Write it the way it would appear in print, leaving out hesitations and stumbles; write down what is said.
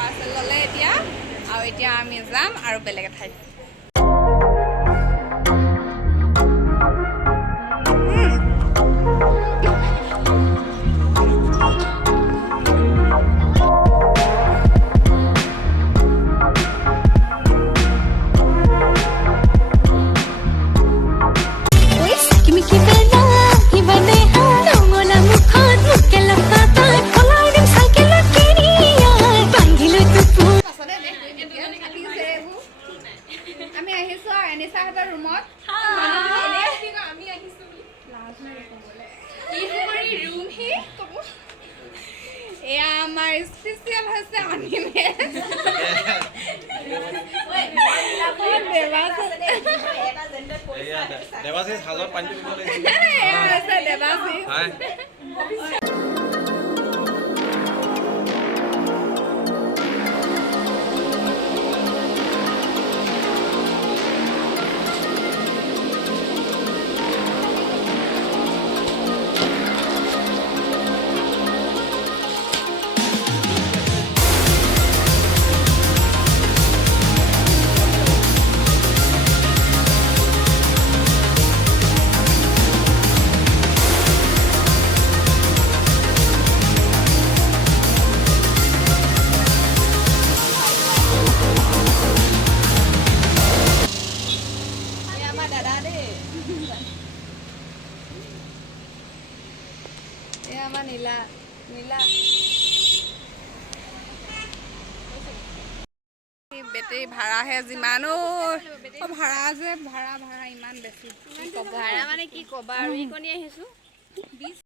parcel ল'লে এতিয়া আৰু এতিয়া আমি যাম আৰু বেলেগ এঠাইত দেৱাশিষ হাজত পানী দিব লাগিছিল বেটেৰী ভাড়াহে যিমান ভাড়া যে ভাড়া ইমান বেছি ভাড়া মানে কি ক'বা আৰু এইকণি আহিছোঁ